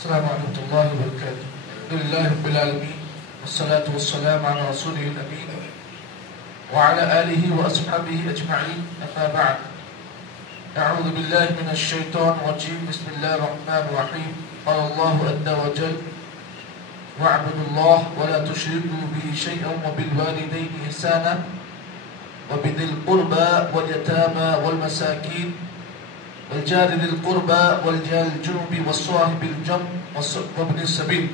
السلام ورحمة الله وبركاته. لله رب العالمين والصلاة والسلام على رسوله الأمين وعلى آله وأصحابه أجمعين. أما بعد، أعوذ بالله من الشيطان الرجيم. بسم الله الرحمن الرحيم. قال الله عز وجل: واعبدوا الله ولا تشركوا به شيئا وبالوالدين إحسانا وبذي القربى واليتامى والمساكين والجار ذي القربى والجار الجنب والصاحب الجنب وابن السبيل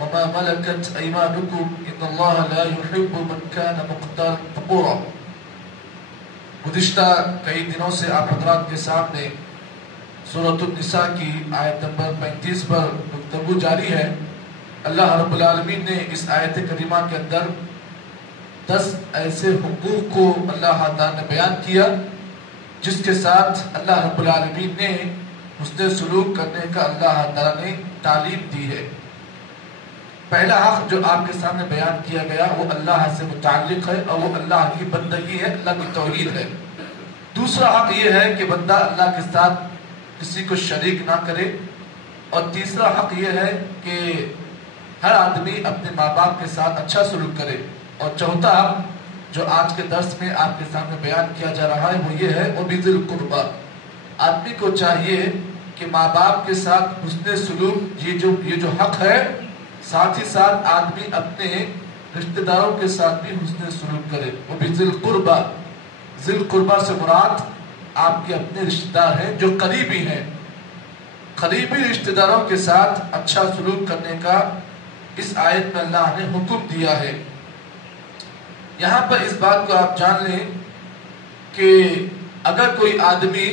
وما ملكت أيمانكم إن الله لا يحب من كان مختالا فخورا. گزشتہ کئی دنوں سے آپ حضرات کے سامنے سورۃ النساء کی آیت نمبر 35 پر گفتگو جاری ہے. اللہ رب العالمین نے اس آیت کریمہ کے اندر 10 ایسے حقوق کو اللہ تعالیٰ نے بیان کیا جس کے ساتھ اللہ رب العالمین نے حسن سلوک کرنے کا اللہ تعالیٰ نے تعلیم دی ہے. پہلا حق جو آپ کے سامنے بیان کیا گیا وہ اللہ سے متعلق ہے اور وہ اللہ کی بندگی ہے، اللہ کی توحید ہے. دوسرا حق یہ ہے کہ بندہ اللہ کے ساتھ کسی کو شریک نہ کرے. اور تیسرا حق یہ ہے کہ ہر آدمی اپنے ماں باپ کے ساتھ اچھا سلوک کرے. اور چوتھا حق جو آج کے درس میں آپ کے سامنے بیان کیا جا رہا ہے وہ یہ ہے وَبِذِي الْقُرْبَى. آدمی کو چاہیے کہ ماں باپ کے ساتھ حسن سلوک یہ جو حق ہے، ساتھ ہی ساتھ آدمی اپنے رشتہ داروں کے ساتھ بھی حسن سلوک کرے. وَبِذِي الْقُرْبَى، ذی القربہ سے مراد آپ کے اپنے رشتہ دار ہیں جو قریبی ہیں. قریبی رشتہ داروں کے ساتھ اچھا سلوک کرنے کا اس آیت میں اللہ نے حکم دیا ہے. یہاں پر اس بات کو آپ جان لیں کہ اگر کوئی آدمی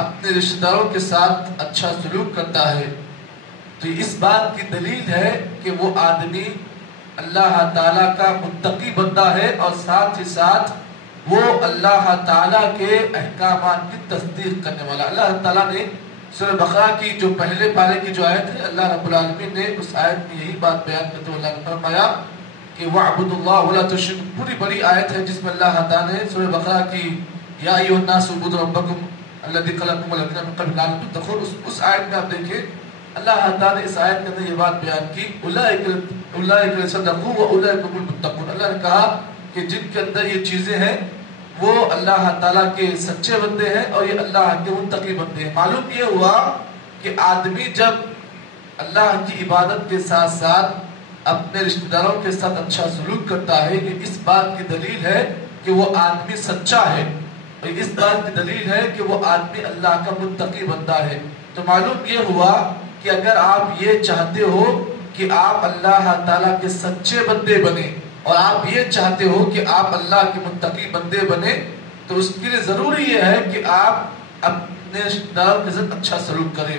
اپنے رشتہ داروں کے ساتھ اچھا سلوک کرتا ہے تو اس بات کی دلیل ہے کہ وہ آدمی اللہ تعالیٰ کا متقی بندہ ہے اور ساتھ ہی ساتھ وہ اللہ تعالیٰ کے احکامات کی تصدیق کرنے والا. اللہ تعالیٰ نے سورہ بقرہ کی جو پہلے پارے کی جو آیت ہے، اللہ رب العالمین نے اس آیت میں یہی بات بیان کرتے ہوئے اللہ نے فرمایا کہ وَاعْبُدُوا اللَّهَ وَلَا تُشْرِكُوا. پوری بڑی آیت ہے جس میں اللہ تعالیٰ نے سورہ بقرہ کی یا ایھا الناس اعبدوا ربکم الذی خلقکم والذین من قبلکم لعلکم تتقون، اس آیت میں آپ دیکھیں اللہ تعالیٰ نے اس آیت کے اندر یہ بات بیان کی اولئک صدقوا واولئک هم المتقون. اللہ نے کہا کہ جن کے اندر یہ چیزیں ہیں وہ اللہ تعالیٰ کے سچے بندے ہیں اور یہ اللہ کے متقی بندے ہیں. معلوم یہ ہوا کہ آدمی جب اللہ کی عبادت کے ساتھ ساتھ اپنے رشتہ داروں کے ساتھ اچھا سلوک کرتا ہے، یہ اس بات کی دلیل ہے کہ وہ آدمی سچا ہے اور اس بات کی دلیل ہے کہ وہ آدمی اللہ کا متقی بندہ ہے. تو معلوم یہ ہوا کہ اگر آپ یہ چاہتے ہو کہ آپ اللہ تعالیٰ کے سچے بندے بنے اور آپ یہ چاہتے ہو کہ آپ اللہ کے متقی بندے بنے تو اس کے لیے ضروری یہ ہے کہ آپ اپنے رشتہ داروں کے ساتھ اچھا سلوک کریں.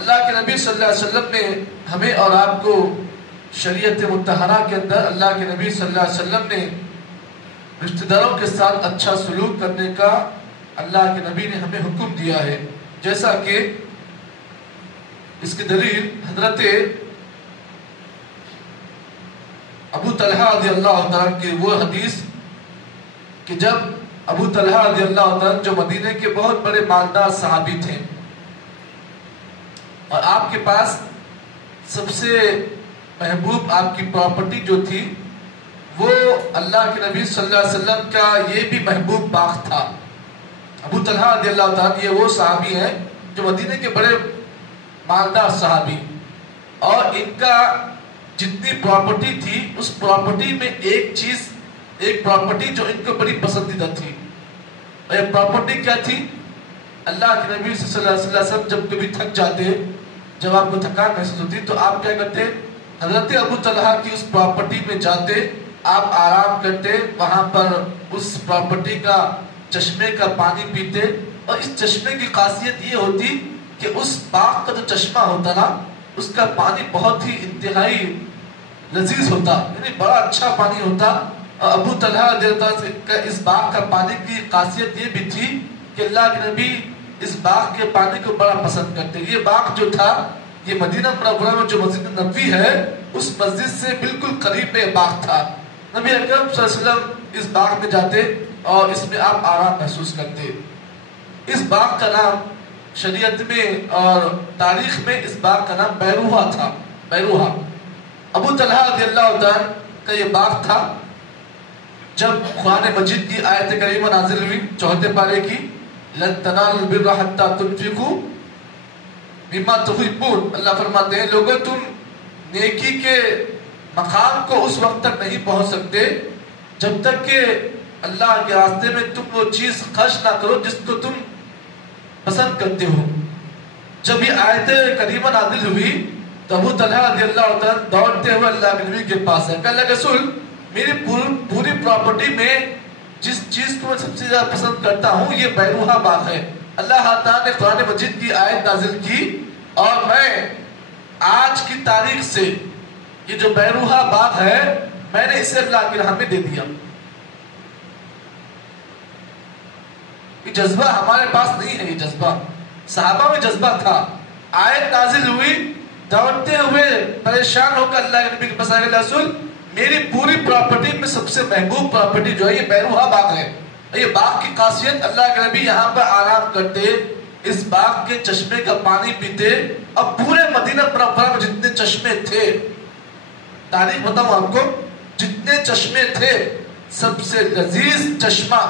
اللہ کے نبی صلی اللہ علیہ وسلم نے ہمیں اور آپ کو شریعت مطہرہ کے اندر اللہ کے نبی صلی اللہ علیہ وسلم نے رشتہ داروں کے ساتھ اچھا سلوک کرنے کا اللہ کے نبی نے ہمیں حکم دیا ہے. جیسا کہ اس کی دلیل حضرت ابو طلحہ رضی اللہ تعالیٰ کی وہ حدیث کہ جب ابو طلحہ رضی اللہ تعالیٰ جو مدینے کے بہت بڑے مالدار صحابی تھے اور آپ کے پاس سب سے محبوب آپ کی پراپرٹی جو تھی وہ اللہ کے نبی صلی اللہ علیہ وسلم کا یہ بھی محبوب باغ تھا. ابو طلحہ رضی اللہ تعالیٰ یہ وہ صحابی ہیں جو مدینے کے بڑے مالدار صحابی، اور ان کا جتنی پراپرٹی تھی اس پراپرٹی میں ایک پراپرٹی جو ان کو بڑی پسندیدہ تھی. اور یہ پراپرٹی کیا تھی؟ اللہ کے نبی صلی اللہ علیہ وسلم جب کبھی تھک جاتے، جب آپ کو تھکان محسوس ہوتی تو آپ کیا کرتے؟ حضرت ابو طلحہ کی اس پراپرٹی میں جاتے، آپ آرام کرتے، وہاں پر اس پراپرٹی کا چشمے کا پانی پیتے. اور اس چشمے کی خاصیت یہ ہوتی کہ اس باغ کا جو چشمہ ہوتا نا اس کا پانی بہت ہی انتہائی لذیذ ہوتا، یعنی بڑا اچھا پانی ہوتا. اور ابو طلحہ کا اس باغ کا پانی کی خاصیت یہ بھی تھی کہ اللہ کے نبی اس باغ کے پانی کو بڑا پسند کرتے. یہ باغ جو تھا یہ مدینہ منورہ میں جو مسجد نبوی ہے اس مسجد سے بالکل قریب میں باغ تھا. نبی اکرم صلی اللہ علیہ وسلم اس باغ میں جاتے اور اس میں آپ آرام محسوس کرتے. اس باغ کا نام شریعت میں اور تاریخ میں اس باغ کا نام بیروحہ تھا. بیروحہ ابو طلحہ رضی اللہ عنہ کا یہ باغ تھا. جب قرآن مجید کی آیت کریمہ نازل ہوئی 4 پارے کی لن تنالوا البر حتى تنفقوا مما تحبون، اللہ فرماتے ہیں لوگوں تم نیکی کے مقام کو اس وقت تک نہیں پہنچ سکتے جب تک کہ اللہ کے راستے میں تم وہ چیز خرچ نہ کرو جس کو تم پسند کرتے ہو. جب یہ آیت کریمہ نازل ہوئی تو ابو طلحہ رضی اللہ عنہ دوڑتے ہوئے اللہ کے نبی کے پاس ہے. کہنے لگے رسول میری پوری پراپرٹی میں جس چیز کو میں سب سے زیادہ پسند کرتا ہوں یہ بیروحہ باغ ہے. اللہ تعالیٰ نے قرآن مجید کی آیت نازل کی اور میں آج کی تاریخ سے یہ جو بیروحہ باغ ہے میں نے اسے اللہ کی راہ میں دے دیا. یہ جذبہ ہمارے پاس نہیں ہے. یہ جذبہ صحابہ میں جذبہ تھا. آیت نازل ہوئی دوڑتے ہوئے پریشان ہو کر اللہ کے نبی کے پاس آئے رسول میری پوری پراپرٹی میں سب سے محبوب پراپرٹی جو ہے یہ بیروحہ باغ ہے. یہ باغ کی خاصیت اللہ کے نبی یہاں پر آرام کرتے اس باغ کے چشمے کا پانی پیتے اور پورے مدینہ منورہ میں جتنے چشمے تھے تاریخ بتاؤں آپ کو جتنے چشمے تھے سب سے لذیذ چشمہ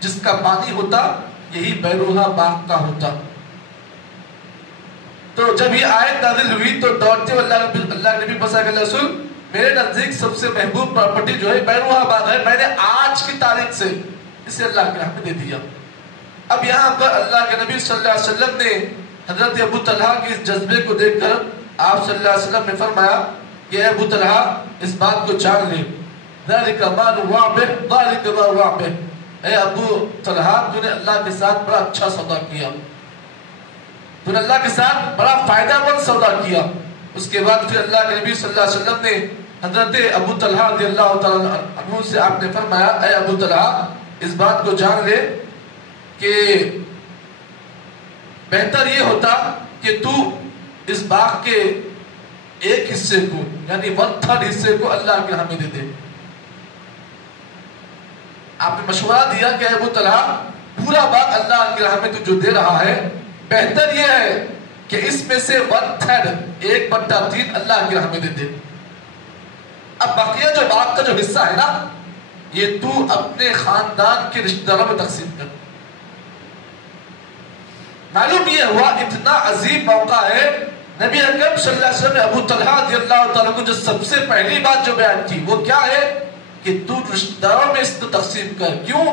جس کا پانی ہوتا یہی بیروحہ باغ کا ہوتا. تو جب یہ آیت نازل ہوئی تو دوڑتے ہوئے اللہ کے نبی پاس آئے رسول میرے نزدیک سب سے محبوب پراپرٹی جو ہے بیروحہ باغ ہے. میں نے آج کی تاریخ سے اسے اللہ کے راہ میں دے دیا. اب یہاں پر اللہ کے نبی صلی اللہ علیہ وسلم نے حضرت ابو طلحہ کے اس جذبے کو دیکھ کر آپ صلی اللہ علیہ وسلم نے فرمایا کہ اے ابو طلحہ اس بات کو جان لے ذالک مال وعبہ ذالک مال وعبہ. اے ابو طلحہ تو نے اللہ کے ساتھ بڑا اچھا سودا کیا. تو نے اللہ کے ساتھ بڑا فائدہ مند سودا کیا. اس کے بعد پھر اللہ کے نبی صلی اللہ علیہ وسلم نے حضرت ابو طلحہ رضی اللہ تعالیٰ عنہ سے آپ نے فرمایا اے ابو طلحہ اس بات کو جان لے کہ بہتر یہ ہوتا کہ تو اس باغ کے ایک حصے کو یعنی 1/3 حصے کو اللہ کے راہ میں دے دے. آپ نے مشورہ دیا کہ ابو طلحہ پورا باغ اللہ کے راہ میں تو جو دے رہا ہے بہتر یہ ہے کہ اس میں سے 1/3 1/3 اللہ کے راہ میں دے دے. اب بقیہ جو باغ کا جو حصہ ہے نا یہ تو اپنے خاندان کے رشتہ داروں میں تقسیم کر. معلوم یہ ہوا اتنا عظیم موقع ہے نبی اکرم صلی اللہ علیہ وسلم نے ابو طلحہ رضی اللہ تعالیٰ کو جو سب سے پہلی بات جو بیان کی وہ کیا ہے کہ تو رشتہ داروں میں اس کو تقسیم کر. کیوں؟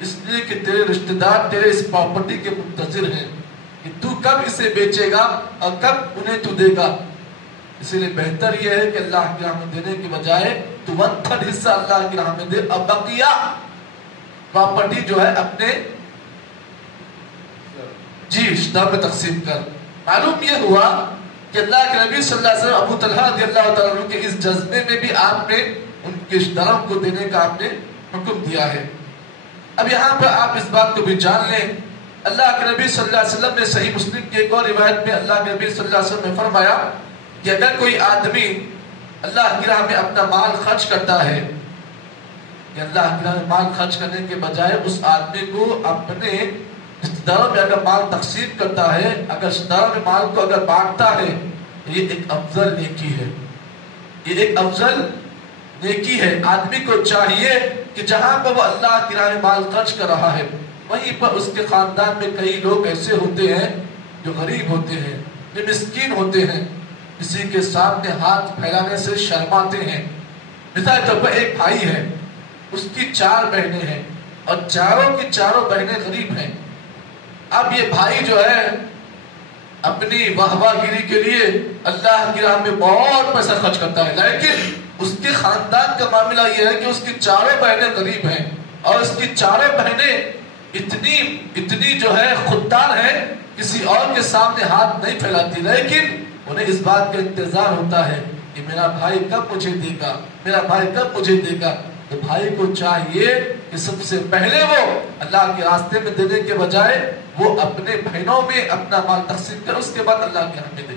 اس لیے کہ تیرے رشتہ دار تیرے اس پراپرٹی کے منتظر ہیں کہ تو کب اسے بیچے گا اور کب انہیں تو دے گا. اسی لیے بہتر یہ ہے کہ اللہ کی راہ میں دینے کے بجائے تو 1/3 حصہ اللہ کی راہ میں دے اور بقیہ پراپرٹی جو ہے اپنے رشتہ داروں میں تقسیم کر. معلوم یہ ہوا کہ اللہ کے نبی صلی اللہ علیہ وسلم ابو طلحہ رضی اللہ تعالیٰ عنہ کے اس جذبے میں بھی آپ نے ان کے رشتہ داروں کو دینے کا آپ نے حکم دیا ہے. اب یہاں پر آپ اس بات کو بھی جان لیں اللہ کے نبی صلی اللہ علیہ وسلم نے صحیح مسلم کی ایک اور روایت میں اللہ کے نبی صلی اللہ علیہ وسلم نے فرمایا کہ اگر کوئی آدمی اللہ کی راہ میں اپنا مال خرچ کرتا ہے کہ اللہ کی راہ میں مال خرچ کرنے کے بجائے اس آدمی کو اپنے رشتہ داروں میں اگر مال تقسیم کرتا ہے اگر رشتہ داروں میں مال کو اگر بانٹتا ہے یہ ایک افضل نیکی ہے. یہ ایک افضل نیکی ہے. آدمی کو چاہیے کہ جہاں پر وہ اللہ کی راہ میں مال خرچ کر رہا ہے وہیں پر اس کے خاندان میں کئی لوگ ایسے ہوتے ہیں جو غریب ہوتے ہیں جو مسکین ہوتے ہیں کسی کے سامنے ہاتھ پھیلانے سے شرماتے ہیں. مثال طور پر ایک بھائی ہے اس کی 4 بہنیں ہیں اور چاروں کی چاروں بہنیں غریب ہیں. اب یہ بھائی جو ہے اپنی واہ گیری کے لیے اللہ کی راہ میں بہت پیسہ خرچ کرتا ہے لیکن اس کے خاندان کا معاملہ یہ ہے کہ اس کی 4 بہنیں غریب ہیں اور اس کی 4 بہنیں اتنی جو ہے خوددار ہیں کسی اور کے سامنے ہاتھ نہیں پھیلاتی لیکن انہیں اس بات کا انتظار ہوتا ہے کہ میرا بھائی کب مجھے دے گا میرا بھائی کب مجھے دے گا. تو بھائی کو چاہیے کہ سب سے پہلے وہ اللہ کے راستے میں دینے کے بجائے وہ اپنے بہنوں میں اپنا مال تقسیم کر اس کے بعد اللہ کے راہ میں دے.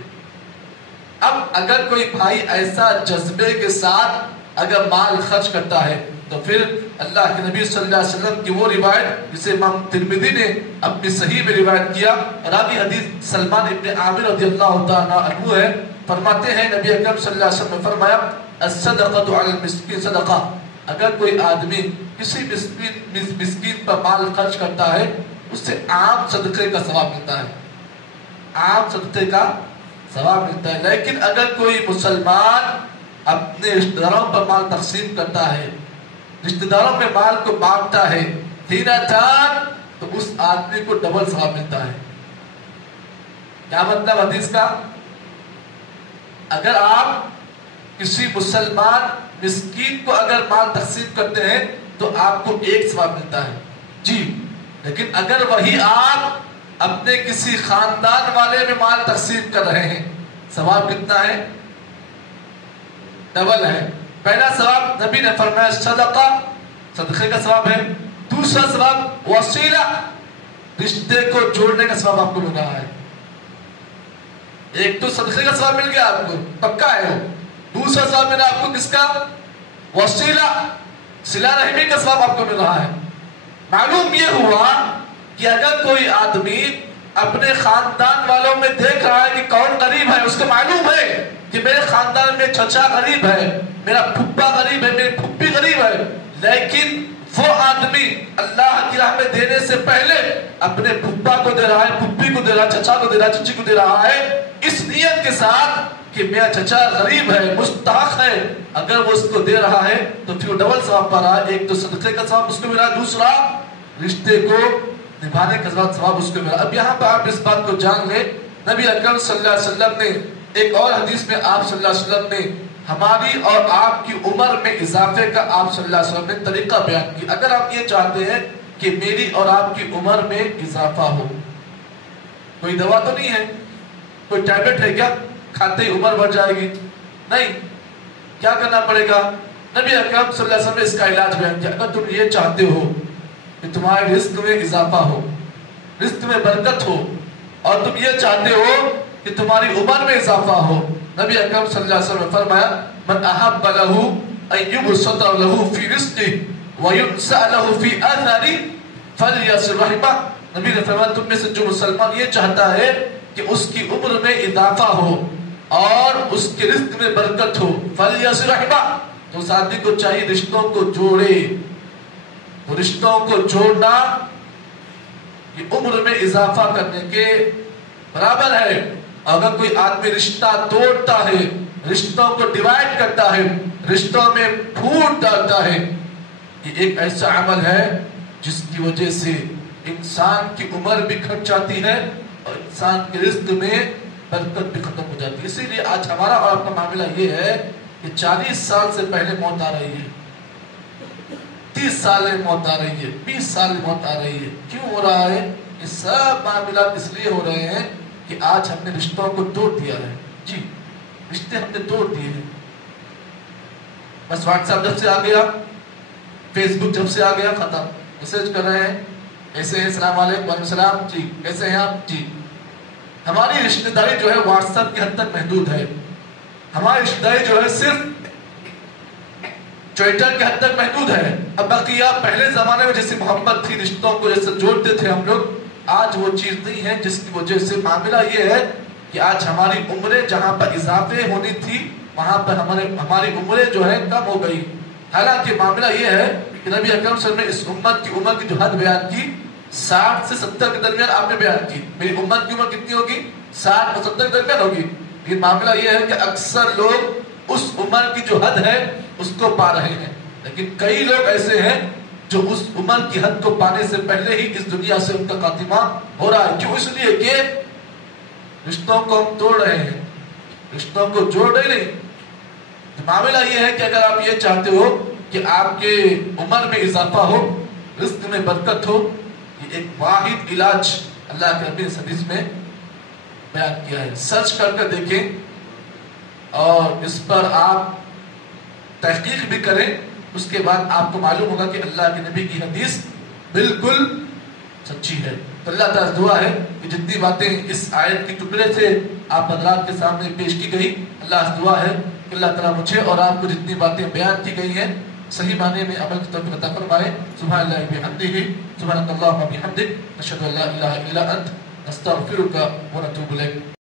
اب اگر کوئی بھائی ایسا جذبے کے ساتھ اگر مال خرچ کرتا ہے تو پھر اللہ کے نبی صلی اللہ علیہ وسلم کی وہ روایت جسے امام ترمذی نے اپنی صحیح میں روایت کیا، راوی حدیث سلمان ابن عامر رضی اللہ تعالیٰ عنہ ہے، فرماتے ہیں نبی اکرم صلی اللہ علیہ وسلم نے فرمایا الصدقۃ علی المسکین صدقہ، اگر کوئی آدمی کسی مسکین پر مال خرچ کرتا ہے اس سے عام صدقے کا ثواب ملتا ہے، عام صدقے کا ثواب ملتا ہے۔ لیکن اگر کوئی مسلمان اپنے رشتہ داروں پر مال تقسیم کرتا ہے، رشتہ داروں میں مال کو بانٹتا ہے تینتان، تو اس آدمی کو ڈبل ثواب ملتا ہے۔ کیا مطلب حدیث کا؟ اگر آپ کسی مسلمان مسکین کو اگر مال تقسیم کرتے ہیں تو آپ کو ایک ثواب ملتا ہے جی، لیکن اگر وہی آپ اپنے کسی خاندان والے میں مال تقسیم کر رہے ہیں، ثواب کتنا ہے؟ ڈبل ہے۔ پہلا ثواب نبی نے فرمایا صدقہ، صدقے کا ثواب ہے۔ دوسرا ثواب وسیلہ، رشتے کو جوڑنے کا ثواب آپ کو مل رہا ہے۔ ایک تو صدقے کا ثواب مل گیا آپ کو، پکا ہے وہ۔ دوسرا ثواب ملا آپ کو کس کا؟ وسیلہ، صلہ رحمی کا ثواب آپ کو مل رہا ہے۔ معلوم یہ ہوا کہ اگر کوئی آدمی اپنے خاندان والوں میں دیکھ رہا ہے کہ کون غریب ہے، اس کو معلوم ہے کہ میرے خاندان میں چچا غریب ہے، میرا پھپھا غریب ہے، میری پھپھی غریب ہے، لیکن وہ آدمی اللہ کی راہ میں دینے سے پہلے اپنے پھپھا کو دے رہا ہے، پھپھی کو دے رہا ہے، چچا کو دے رہا ہے، چچی کو دے رہا ہے، اس نیت کے ساتھ کہ میرا چچا غریب ہے، مستحق ہے، اگر وہ اس کو دے رہا ہے تو پھر وہ ڈبل ثواب پا رہا ہے۔ ایک تو صدقے کا ثواب اس کو ملا، دوسرا رشتے کو نبھانے کا ثواب اس کو ملا۔ اب یہاں پر آپ اس بات کو جان لیں، نبی اکرم صلی اللہ علیہ وسلم نے ایک اور حدیث میں آپ صلی اللہ علیہ وسلم نے ہماری اور آپ کی عمر میں اضافے کا آپ صلی اللہ علیہ وسلم نے طریقہ بیان کی۔ اگر آپ یہ چاہتے ہیں کہ میری اور آپ کی عمر میں اضافہ ہو، کوئی دوا تو نہیں ہے، کوئی ٹیبلٹ ہے کیا کھاتے ہی عمر بڑھ جائے گی؟ نہیں، کیا کرنا پڑے گا؟ نبی اکرم صلی اللہ علیہ وسلم نے اس کا علاج بیان کیا۔ اگر تم یہ چاہتے ہو کہ تمہارے رزق میں اضافہ ہو، رزق میں برکت ہو، اور تم یہ چاہتے ہو کہ تمہاری عمر میں اضافہ ہو، نبی اکرم صلی اللہ علیہ وسلم نے فرمایا من احب له ان يبسط له في رزقه وينسأ له في اثره فليصل رحمه۔ نبی نے فرمایا تم میں سے جو مسلمان یہ چاہتا ہے کہ اس کی عمر میں اضافہ ہو اور اس کے رزق میں برکت ہو، فليصل رحمه، تو اس آدمی کو چاہیے رشتوں کو جوڑے۔ تو رشتوں کو جوڑنا یہ عمر میں اضافہ کرنے کے برابر ہے۔ اگر کوئی آدمی رشتہ توڑتا ہے، رشتوں کو ڈیوائیڈ کرتا ہے، رشتوں میں پھوٹ ڈالتا ہے، یہ ایک ایسا عمل ہے جس کی وجہ سے انسان کی عمر بھی گھٹ جاتی ہے اور انسان کے رزق میں برکت بھی ختم ہو جاتی ہے۔ اسی لیے آج ہمارا اور آپ کا معاملہ یہ ہے کہ 40 سال سے پہلے موت آ رہی ہے، 30 سال میں موت آ رہی ہے، 20 سال میں موت آ رہی ہے۔ کیوں ہو رہا ہے؟ یہ سب معاملات اس لیے ہو رہے ہیں کہ آج ہم نے رشتوں کو توڑ دیا ہے جی، رشتے ہم نے توڑ دیے ہیں۔ بس واٹس ایپ جب سے آ گیا، فیس بک جب سے آ گیا، ختم، میسج کر رہے ہیں، کیسے ہیں، السلام علیکم، وعلیکم السلام جی، کیسے ہیں آپ جی۔ ہماری رشتہ داری جو ہے واٹس ایپ کی حد تک محدود ہے، ہماری رشتہ داری جو ہے صرف ٹویٹر کے حد تک محدود ہے۔ اب بقیہ پہلے زمانے میں جیسی محبت تھی، رشتوں کو جیسے جوڑتے تھے ہم لوگ، آج وہ چیز نہیں ہے، جس کی وجہ سے معاملہ یہ ہے کہ آج ہماری عمریں جہاں پر اضافے ہونی تھی وہاں پر ہماری عمریں جو ہے کم ہو گئی۔ حالانکہ معاملہ یہ ہے کہ نبی اکرم صلی اللہ علیہ وسلم نے اس امت کی عمر کی جو حد بیان کی 60 سے 70 کے درمیان آپ نے بیان کی۔ میری امت کی عمر کتنی ہوگی؟ 60 اور 70 کے درمیان ہوگی۔ لیکن معاملہ یہ ہے کہ اکثر لوگ اس عمر کی جو حد ہے اس کو پا رہے ہیں، لیکن کئی لوگ ایسے ہیں جو اس عمر کی حد کو پانے سے پہلے ہی اس دنیا سے ان کا خاتمہ ہو رہا ہے۔ کیوں؟ اس لیے کہ رشتوں کو ہم توڑ رہے ہیں، رشتوں کو جوڑ رہے نہیں۔ معاملہ یہ ہے کہ اگر آپ یہ چاہتے ہو کہ آپ کے عمر میں اضافہ ہو، رزق میں برکت ہو، یہ ایک واحد علاج اللہ کے نبی نے حدیث میں بیان کیا ہے۔ سرچ کر کے دیکھیں اور اس پر آپ تحقیق بھی کریں، اس کے بعد آپ کو معلوم ہوگا کہ اللہ کے نبی کی حدیث بالکل سچی ہے۔ تو اللہ تعالیٰ دعا ہے کہ جتنی باتیں اس آیت کے ٹکڑے سے آپ حضرات کے سامنے پیش کی گئی، اللہ سے دعا ہے کہ اللہ تعالیٰ مجھے اور آپ کو جتنی باتیں بیان کی گئی ہیں صحیح معنی میں عمل کی توفیق عطا فرمائے. سبحان اللہ بحمدہ سبحانک اللہم وبحمدک نشہد ان لا الہ الا انت نستغفرک ونتوب الیک.